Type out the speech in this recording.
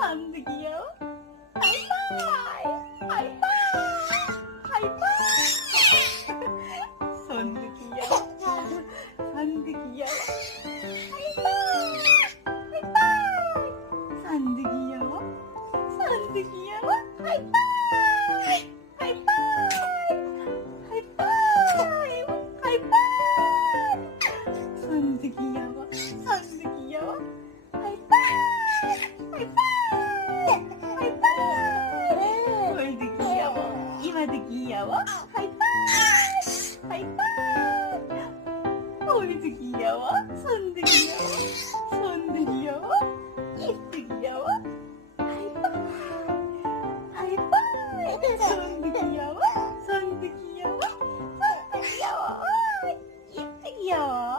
산도 귀여워. 하이파이. 하이파이. 하이파이. 손도 귀여워. 산도 귀여워. 하이파이. 하이파이. 산도 귀여워. 산도 귀여워. 하이파이. 하이파이. 하이파이. 하이파이. 손도 귀여워. 손도 귀여워. 하이파이. 하이파이. 하이파이. 볼도 귀여워. 이마도 귀여워. 하이파이. 하이파이. 볼도 귀여워. 손도 귀여워. 손도 귀여워. 입도 귀여워. 하이파이. 하이파이. 손도 귀여워.